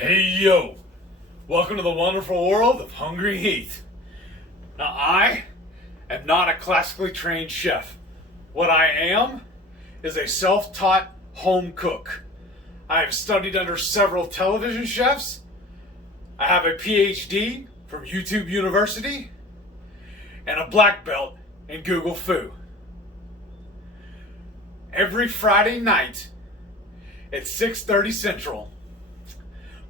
Hey yo! Welcome to the wonderful world of Hungry Heath. Now I am not a classically trained chef. What I am is a self-taught home cook. I have studied under several television chefs. I have a PhD from YouTube University and a black belt in Google Fu. Every Friday night at 6:30 Central,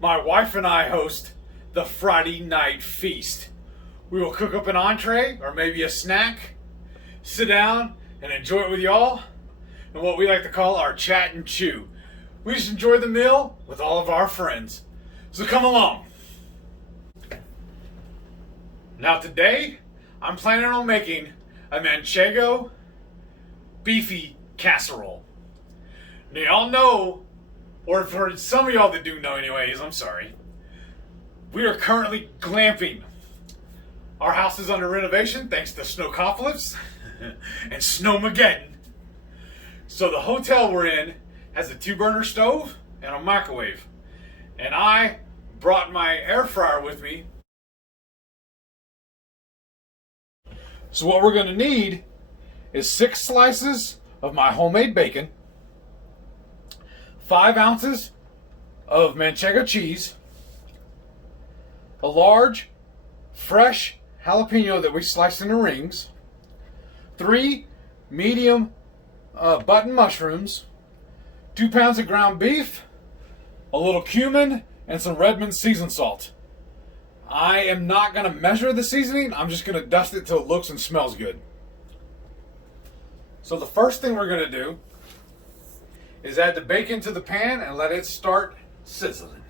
my wife and I host the Friday Night Feast. We will cook up an entree or maybe a snack, sit down and enjoy it with y'all, and what we like to call our chat and chew. We just enjoy the meal with all of our friends. So come along. Now today, I'm planning on making a Manchego Beef Casserole. Now y'all know, or for some of y'all that do know anyways, I'm sorry, we are currently glamping. Our house is under renovation thanks to Snowcopolis and Snowmageddon. So the hotel we're in has a 2-burner stove and a microwave. And I brought my air fryer with me. So what we're gonna need is 6 slices of my homemade bacon, 5 ounces of Manchego cheese, a large, fresh jalapeno that we sliced into rings, 3 medium button mushrooms, 2 pounds of ground beef, a little cumin, and some Redmond seasoned salt. I am not going to measure the seasoning. I'm just going to dust it till it looks and smells good. So the first thing we're going to do is add the bacon to the pan and let it start sizzling.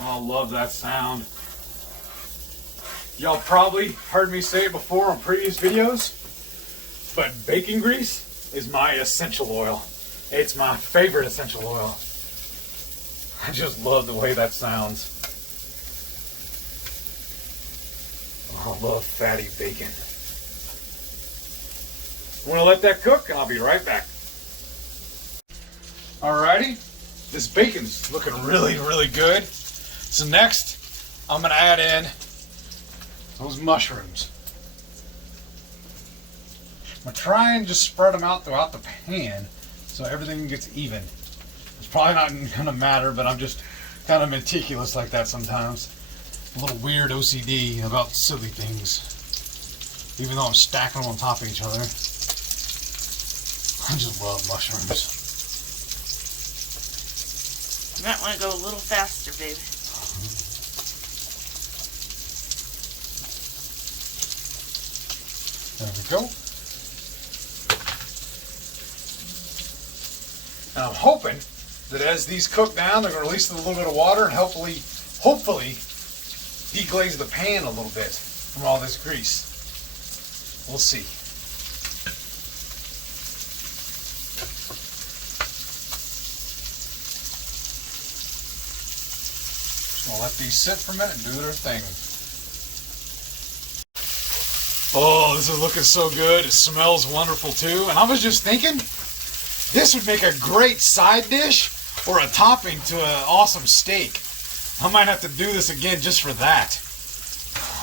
Oh, I love that sound. Y'all probably heard me say it before on previous videos, but bacon grease is my essential oil. It's my favorite essential oil. I just love the way that sounds. Oh, I love fatty bacon. I'm gonna let that cook and I'll be right back. Alrighty, this bacon's looking really, really good. So next, I'm gonna add in those mushrooms. I'm gonna try and just spread them out throughout the pan so everything gets even. It's probably not gonna matter, but I'm just kind of meticulous like that sometimes. A little weird OCD about silly things, even though I'm stacking them on top of each other. I just love mushrooms. You might want to go a little faster, babe. There we go. And I'm hoping that as these cook down, they're going to release a little bit of water and hopefully deglaze the pan a little bit from all this grease. We'll see. Just gonna let these sit for a minute and do their thing. Oh, this is looking so good. It smells wonderful too. And I was just thinking, this would make a great side dish or a topping to an awesome steak. I might have to do this again just for that.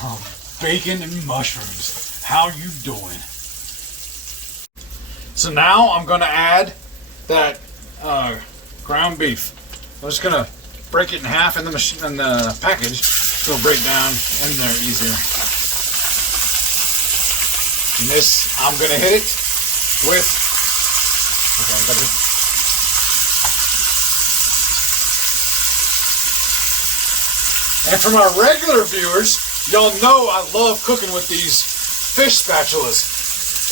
Oh, bacon and mushrooms. How you doing? So now I'm going to add that ground beef. I'm just going to break it in half in the package so it'll break down in there easier. And this, I'm going to hit it with... And for my regular viewers, y'all know I love cooking with these fish spatulas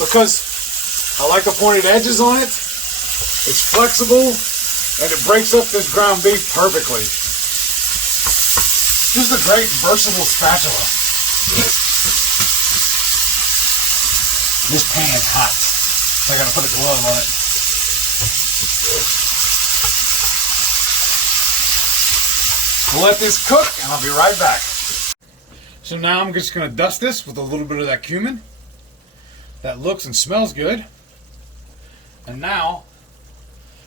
because I like the pointed edges on it. It's flexible and it breaks up this ground beef perfectly. Just a great versatile spatula. This pan's hot. I gotta put a glove on it. We'll let this cook and I'll be right back. So now I'm just going to dust this with a little bit of that cumin. That looks and smells good. And now,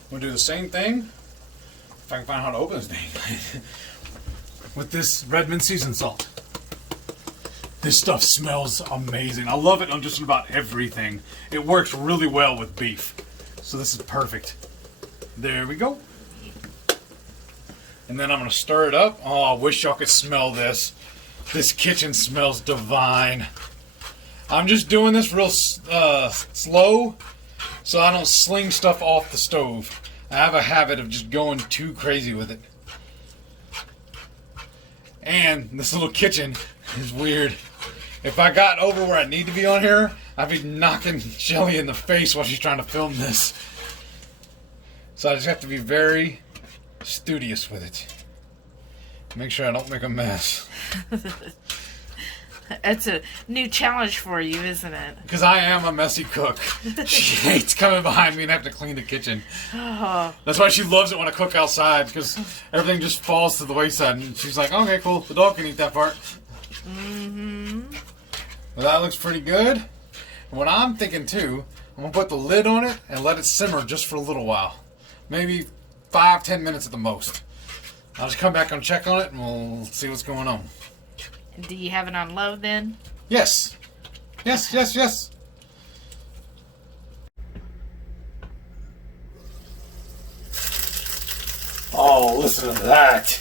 I'm gonna do the same thing, if I can find how to open this thing, with this Redmond seasoned salt. This stuff smells amazing. I love it on just about everything. It works really well with beef. So this is perfect. There we go. And then I'm gonna stir it up. Oh, I wish y'all could smell this. This kitchen smells divine. I'm just doing this real slow so I don't sling stuff off the stove. I have a habit of just going too crazy with it. And this little kitchen is weird. If I got over where I need to be on here, I'd be knocking Shelly in the face while she's trying to film this. So I just have to be very studious with it. Make sure I don't make a mess. That's a new challenge for you, isn't it? Because I am a messy cook. She hates coming behind me and have to clean the kitchen. Oh. That's why she loves it when I cook outside, because everything just falls to the wayside. And she's like, okay, cool, the dog can eat that part. Mm-hmm. Well, that looks pretty good. And what I'm thinking too, I'm going to put the lid on it and let it simmer just for a little while. Maybe 5-10 minutes at the most. I'll just come back and check on it and we'll see what's going on. And do you have it on low then? Yes. Yes, yes, yes. Oh, listen to that.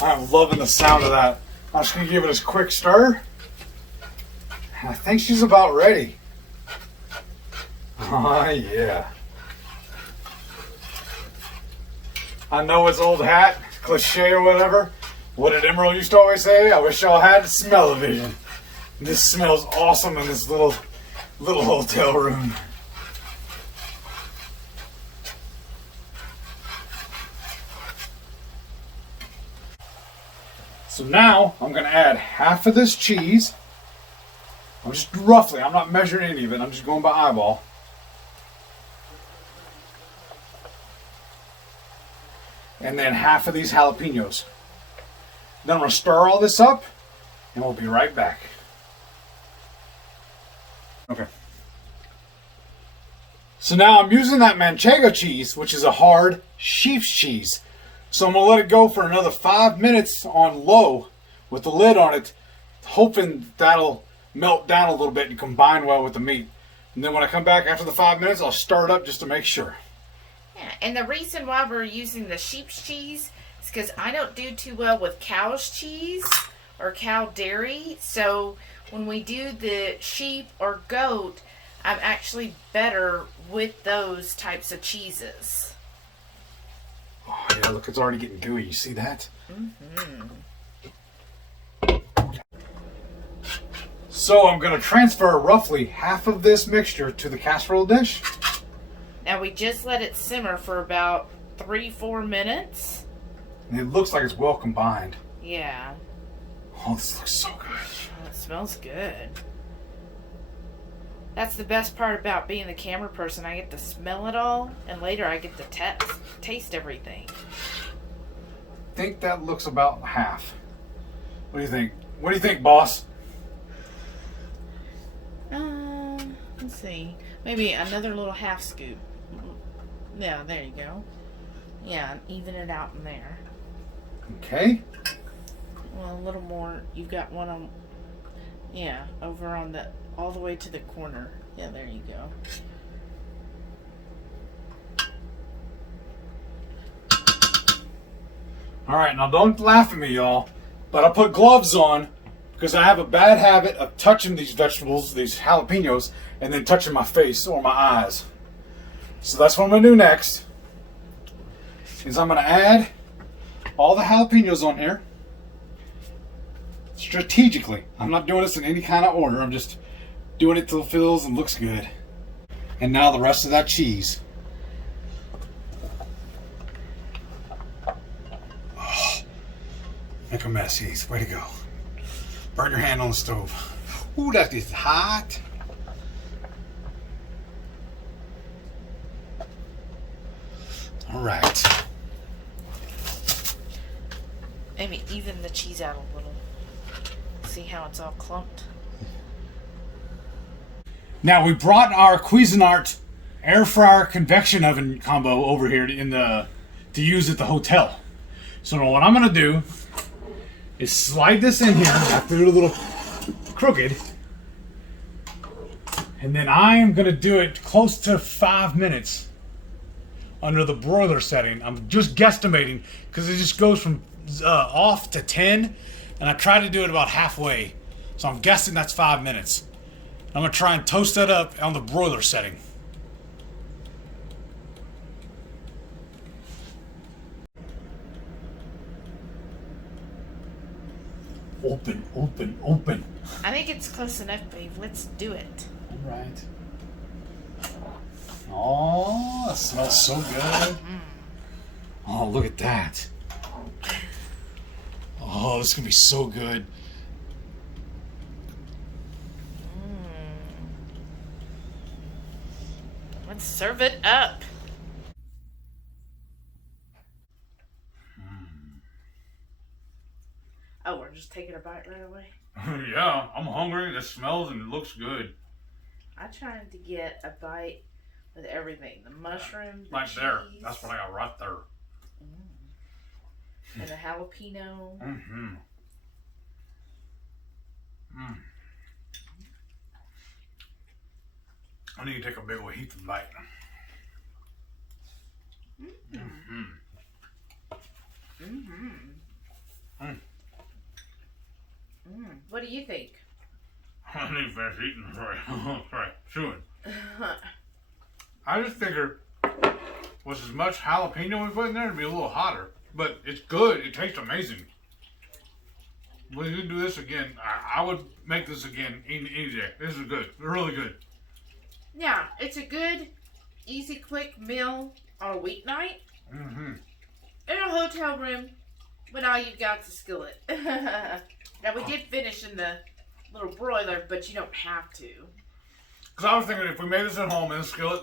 I'm loving the sound of that. I'm just going to give it a quick stir. And I think she's about ready. Oh, yeah. I know it's old hat, cliche or whatever. What did Emerald used to always say? I wish y'all had smell-o-vision. This smells awesome in this little hotel room. So now I'm going to add half of this cheese. I'm just roughly, I'm not measuring any of it. I'm just going by eyeball. And then half of these jalapenos. Then I'm going to stir all this up and we'll be right back. Okay. So now I'm using that Manchego cheese, which is a hard sheep's cheese. So I'm going to let it go for another 5 minutes on low with the lid on it, hoping that'll melt down a little bit and combine well with the meat. And then when I come back after the 5 minutes, I'll stir it up just to make sure. Yeah, and the reason why we're using the sheep's cheese is because I don't do too well with cow's cheese or cow dairy. So when we do the sheep or goat, I'm actually better with those types of cheeses. Oh yeah, look, it's already getting gooey. You see that? Mm-hmm. So I'm going to transfer roughly half of this mixture to the casserole dish. Now we just let it simmer for about 3-4 minutes. And it looks like it's well combined. Yeah. Oh, this looks so good. Oh, it smells good. That's the best part about being the camera person. I get to smell it all, and later I get to taste everything. I think that looks about half. What do you think? What do you think, boss? Let's see. Maybe another little half scoop. Yeah, there you go. Yeah, and even it out in there. Okay. Well, a little more. You've got one on. Yeah, over on the all the way to the corner. Yeah, there you go. All right, now don't laugh at me, y'all, but I put gloves on because I have a bad habit of touching these vegetables, these jalapenos, and then touching my face or my eyes. So that's what I'm going to do next. Is I'm going to add all the jalapenos on here strategically. I'm not doing this in any kind of order. I'm just doing it till it feels and looks good. And now the rest of that cheese. Oh, make a mess, Heath. Way to go. Burn your hand on the stove. Ooh, that is hot. All right. Maybe even the cheese out a little. See how it's all clumped? Now we brought our Cuisinart air fryer convection oven combo over here to use at the hotel. So now what I'm gonna do is slide this in here after a little crooked, and then I am gonna do it close to 5 minutes under the broiler setting. I'm just guesstimating because it just goes from off to 10, and I try to do it about halfway. So I'm guessing that's 5 minutes. I'm gonna try and toast that up on the broiler setting. Open, open, open. I think it's close enough, babe. Let's do it. All right. Oh, that smells so good. Oh, look at that. Oh, this is gonna be so good. Let's serve it up. Oh, we're just taking a bite right away. Yeah, I'm hungry. This smells and it looks good. I tried to get a bite with everything. The mushroom, the Right cheese, there. That's what I got right there. and the jalapeno. Mm-hmm. Mm. I need to take a big old heaping bite. Mm-hmm. Mm-hmm. Mm. What do you think? I need to finish eating. Right, chewing. I just figured with as much jalapeno we put in there, it'd be a little hotter. But it's good. It tastes amazing. We could do this again. I would make this again easy. This is good. Really good. Yeah, it's a good, easy, quick meal on a weeknight. Mm-hmm. In a hotel room when all you've got's a skillet. Now, we did finish in the little broiler, but you don't have to. Because I was thinking if we made this at home in a skillet,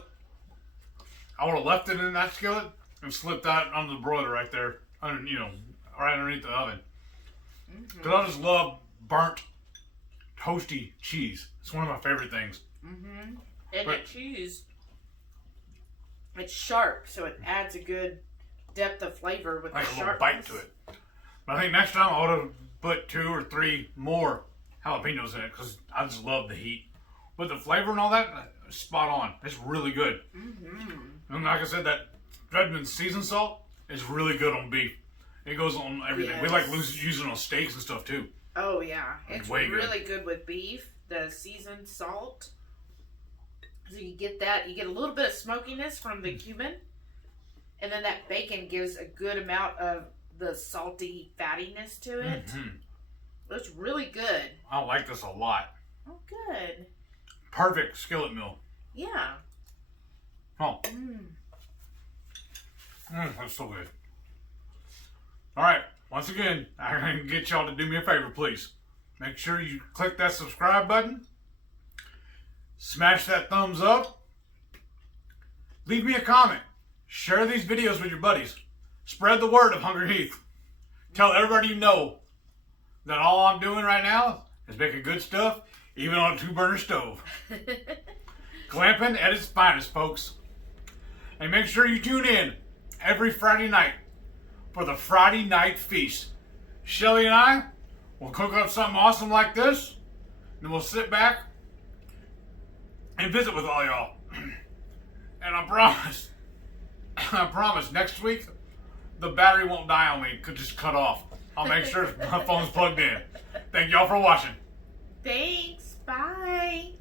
I would have left it in that skillet and slipped that under the broiler right there, right underneath the oven. Because I just love burnt, toasty cheese. It's one of my favorite things. Mm-hmm. And that cheese, it's sharp, so it adds a good depth of flavor with like the a little sharpness. bite to it. But I think next time I would have put 2 or 3 more jalapenos in it because I just love the heat. But the flavor and all that, spot on. It's really good. Mm-hmm. And like I said, that Redmond's seasoned salt is really good on beef. It goes on everything. Yes. We like using it on steaks and stuff too. Oh, yeah. It's way really good with beef, the seasoned salt. So you get that. You get a little bit of smokiness from the cumin. And then that bacon gives a good amount of the salty fattiness to it. Mm-hmm. It's really good. I like this a lot. Oh, good. Perfect skillet meal. Yeah. Oh. That's so good. All right. Once again, I'm going to get y'all to do me a favor, please. Make sure you click that subscribe button. Smash that thumbs up. Leave me a comment. Share these videos with your buddies. Spread the word of Hungry Heath. Tell everybody you know that all I'm doing right now is making good stuff, even on a 2-burner stove. Glamping at its finest, folks. And make sure you tune in every Friday night for the Friday Night Feast. Shelly and I will cook up something awesome like this, and we'll sit back and visit with all y'all. And I promise next week, the battery won't die on me. Could just cut off. I'll make sure my phone's plugged in. Thank y'all for watching. Thanks. Bye.